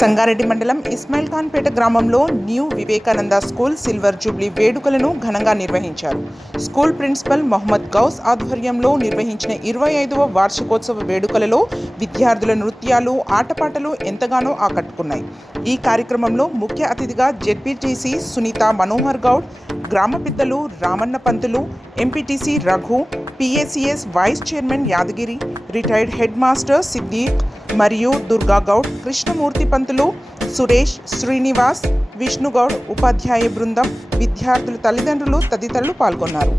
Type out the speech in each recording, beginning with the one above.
సంగారెడ్డి మండలం ఇస్మాయిల్ ఖాన్పేట గ్రామంలో new Vivekananda school silver Jubilee వేడుకలను ఘనంగా నిర్వహించారు. స్కూల్ ప్రిన్సిపల్ మొహమ్మద్ గౌస్ ఆధ్వర్యంలో నిర్వహించిన 25వ వార్షికోత్సవ వేడుకలలో విద్యార్థుల నృత్యాలు, ఆటపాటలు ఎంతగానో ఆకట్టుకున్నాయి. ఈ కార్యక్రమంలో ముఖ్య అతిథిగా జెడ్పీటీసీ సునీత మనోహర్ గౌడ్, గ్రామ పెద్దలు Ramanna Pantulu, MPTC Raghu, PACS vice chairman Yadagiri, retired head master Siddique మరియు దుర్గా గౌడ్, కృష్ణమూర్తి పంతులు, సురేష్, శ్రీనివాస్, విష్ణుగౌడ్, ఉపాధ్యాయ బృందం, విద్యార్థుల తల్లిదండ్రులు తదితరులు పాల్గొన్నారు.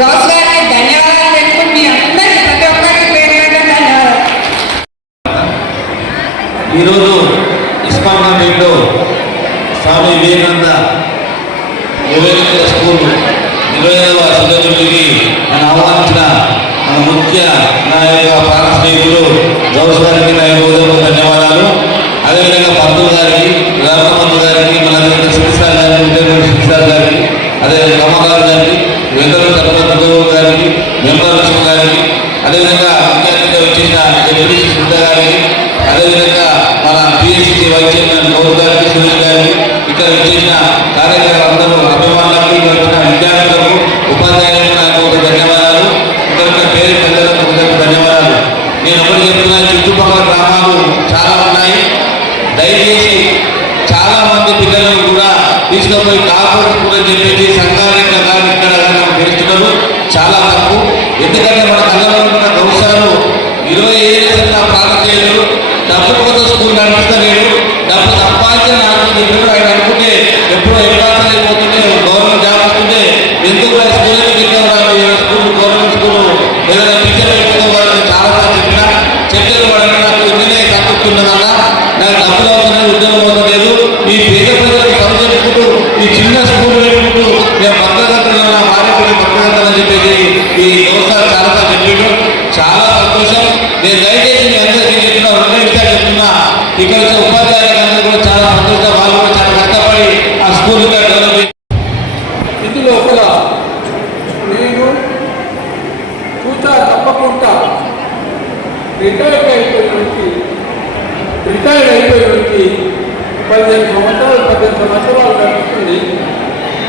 గౌస్ గారికి ధన్యవాదాలు తెలుపుకుంటూ మీ అందరికీ ప్రతి ఒక్కరికి పేరు పెట్టడం ధన్యవాదాలు. ఈరోజు ఇస్మాయిల్పేటలో స్వామి వివేకానంద స్కూల్ 25వ శతాబ్దికి నన్ను ఆహ్వానించిన మన ముఖ్య నాయక ప్రాణ స్నేహితులు గౌస్ గారికి నా ధన్యవాదాలు. అదేవిధంగా పంతులు గారికి, రామపంతు గారికి, మన శిక్షా గారికి, శిక్షా గారికి, అదే రమగారు గారికి, వెంకట గారికి, వెంకటలక్ష్మి గారికి, అదేవిధంగా విద్యార్థిగా వచ్చేసిన ఎంపీ సిద్ధ గారికి, అదేవిధంగా మన పిహెచ్సి వైస్ చైర్మన్ గౌరవ్ గారికి, సునీల్ గారికి, ఇక్కడ వచ్చేసిన కార్యకర్తలందరూ అభిమానులకు, వచ్చిన విద్యార్థులకు, ఉపాధ్యాయులకు నాకు ధన్యవాదాలు. ఇక్కడ పేరు పెద్దలకు ధన్యవాదాలు. నేను ఒకటి చెప్తున్నా, చుట్టుపక్కల గ్రామాలు చాలా ఉన్నాయి. దయచేసి చాలా మంది పిల్లలను కూడా తీసుకుపోయి కార్పొరేట్ స్కూల్ అని చెప్పేసి సంఘానికి ఇక్కడ పెంచుతున్నారు. చాలా తప్పు. ఎందుకంటే మన కళ్ళలో ఉన్న గౌసాలు 20 ఏళ్ళ ప్రారంభం చేయలేరు. డబ్బు కోసం స్కూల్ నడిపిస్తలేడు. డబ్బు సంపాదించిన ఎప్పుడు ఆయన అనుకుంటే ఎప్పుడో ఎక్కడ అయిపోతుంటే గవర్నమెంట్ జాబ్ వస్తుంటే ఎందుకు స్కూల్ స్కూల్ గవర్నమెంట్ స్కూల్ ఏదైనా టీచర్ పెట్టుకోవాలని చాలా చెప్పిన చెప్తే వాళ్ళకి నాకు ఇందులో తప్పుతున్నదన్నా నాకు డబ్బులు అవుతున్నాయి, ఉద్యోగం అవుతలేదు. ఈ పేద ప్రజలకు సంబంధించుకుంటూ ఈ చిన్న స్కూల్ పెట్టుకుంటూ మేము భద్రతలు మారేపల్లి భద్రతలు చెప్పేసి ఈ దోస్తారు చాలా చెప్పిండు. చాలా సంతోషం. నేను దయచేసి మీ అందరికీ చెప్పిన 2 నిమిషాలు చెప్తున్నా. ఇక్కడ ఉపాధ్యాయులందరూ కూడా చాలా సంతోషంగా వాళ్ళు కూడా చాలా కష్టపడి ఆ స్కూల్ డెవలప్. ఇందులో కూడా నేను చూచా తప్పకుండా రిటైర్డ్ అయిపోయిన 18 సంవత్సరాలు నడుస్తుంది.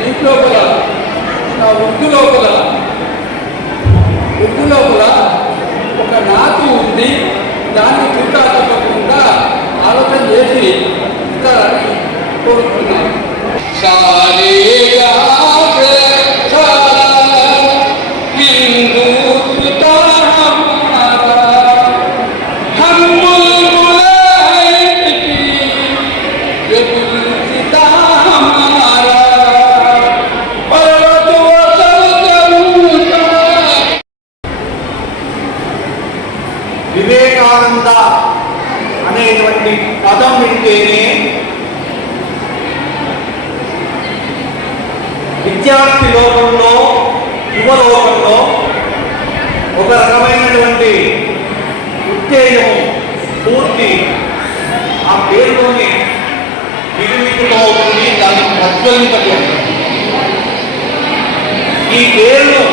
ఇంట్లో కూడా నా వృద్ధి లోపల ఒక నాటు ఉంది. దాన్ని చూచా తప్పకుండా ఆలోచన చేసి ఇస్తారని కోరుతున్నాను. వివేకానంద అనేటువంటి పదం వింటేనే విద్యార్థి లోకంలో, యువ లోకంలో ఒక రకమైనటువంటి ఉత్తేజం, పూర్తి ఆ పేరులోనే నిర్మితుతో అవుతుంది. దాన్ని ప్రజ్వలింపజేస్తుంది. ఈ పేరును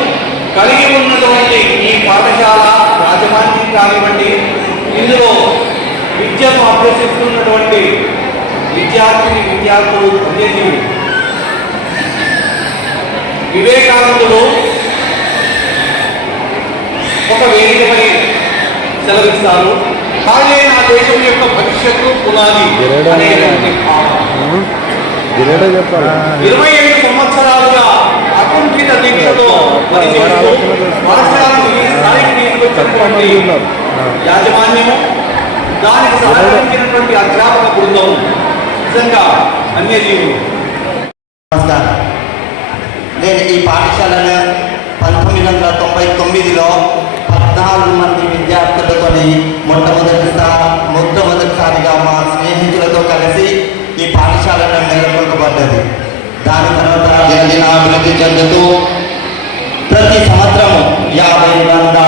కలిగి ఉన్నటువంటి ఈ పాఠశాల యాజమాన్యం కానివ్వండి, ఇందులో విద్యను అభ్యసిస్తున్నటువంటి విద్యార్థులు అందరికీ వివేకానందుడు ఒక వేదికపై సెలవిస్తారు. తానే నా దేశం యొక్క భవిష్యత్తు పునాది అనేటువంటి 25 సంవత్సరాలుగా అకుంఠిత దీక్షతో పనిచేస్తూ పాఠశాలను ఈ స్థాయికి తీసుకొచ్చినటువంటి యాజమాన్యము, దానికి సహకరించినటువంటి అధ్యాపక బృందం నిజంగా అన్యజీవులు. నమస్కారం. నేను ఈ పాఠశాలను 1999లో 14 మంది విద్యార్థులతో మొట్టమొదటిసారిగా మా స్నేహితులతో కలిసి ఈ పాఠశాలను నెలకొల్పబడ్డది. దాని తర్వాత దినదిన అభివృద్ధి చెందుతూ ప్రతి సంవత్సరము 50, 100,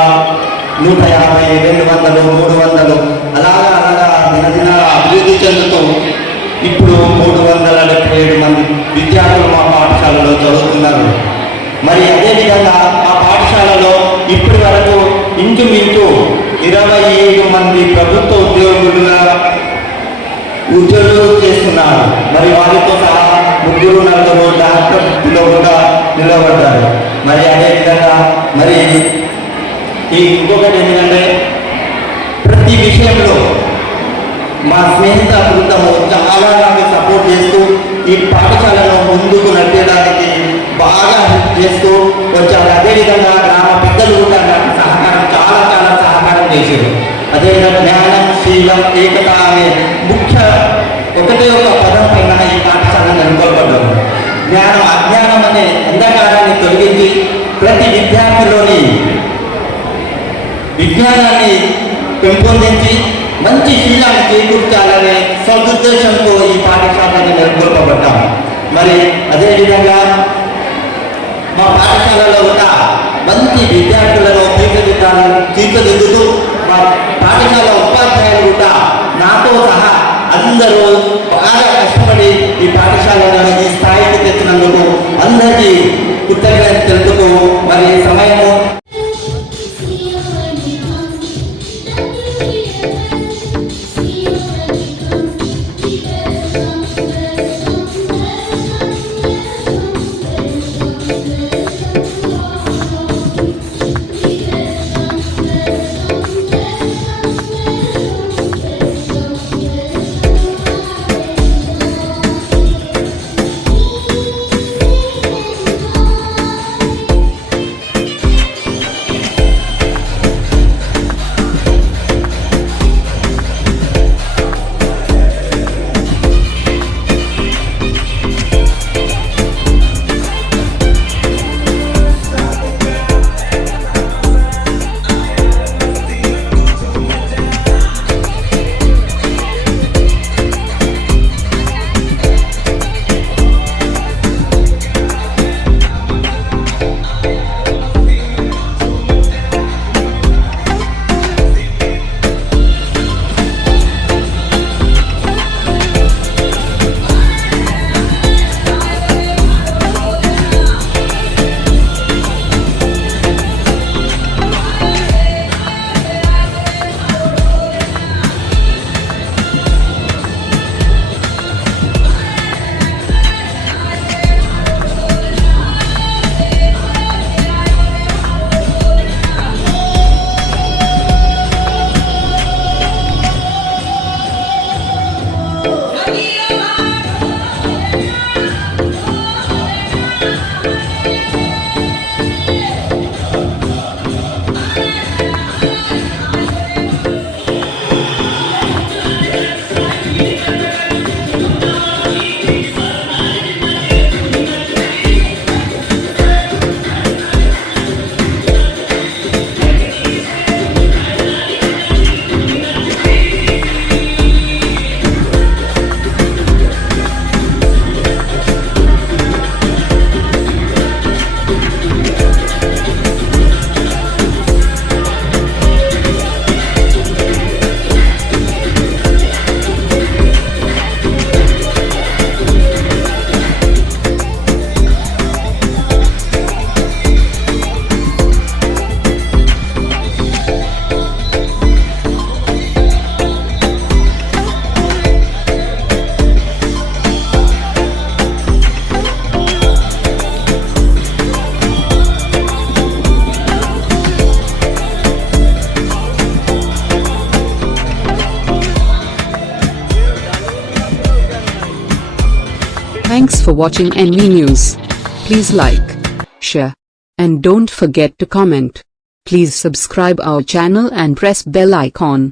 150, 200, 300 అలాగా దినదిన అభివృద్ధి చెందుతూ ఇప్పుడు 377 మంది విద్యార్థులు మా పాఠశాలలో చదువుతున్నారు. మరి అదేవిధంగా ఆ పాఠశాలలో ఇప్పటి వరకు ఇంచుమించు 27 మంది ప్రభుత్వ ఉద్యోగులు చేస్తున్నారు. మరి వారితో సహా 3-4 డాక్టర్లో కూడా నిలబడ్డారు. మరి అదేవిధంగా మరి ఇంకొకటి ఏంటంటే ప్రతి విషయంలో మా స్నేహిత బృందము చాలా నాకు సపోర్ట్ చేస్తూ ఈ పాఠశాలను ముందుకు నడిపేయడానికి బాగా హెల్ప్ చేస్తూ వచ్చారు. అదేవిధంగా గ్రామ పెద్దలు కూడా నాకు చాలా సహకారం చేశారు. అదేవిధంగా జ్ఞానం, శీలం, ఏకత అనే ఒకటే ఒక పదం పైన ఈ పాఠశాలను నెలకొల్పడ్డాము. జ్ఞానం, అజ్ఞానం అనే అంధకారాన్ని తొలగించి ప్రతి విద్యార్థి విజ్ఞానాన్ని పెంపొందించి మంచి శీలాన్ని చేకూర్చాలనే సదుద్దేశంతో ఈ పాఠశాలను నెలకొల్పబడ్డాం. మరి అదేవిధంగా మా పాఠశాలలో ఉన్న మంచి విద్యార్థులను తీర్చిదిద్దుతూ మా పాఠశాల ఉపాధ్యాయులు కూడా నాతో సహా అందరూ బాగా కష్టపడి ఈ పాఠశాలను ఈ స్థాయికి తెచ్చినందుకు అందరికీ కృతజ్ఞత తెలుపుతూ మరి సమయము Thanks for watching NV News. Please like, share, and don't forget to comment. Please subscribe our channel and press bell icon.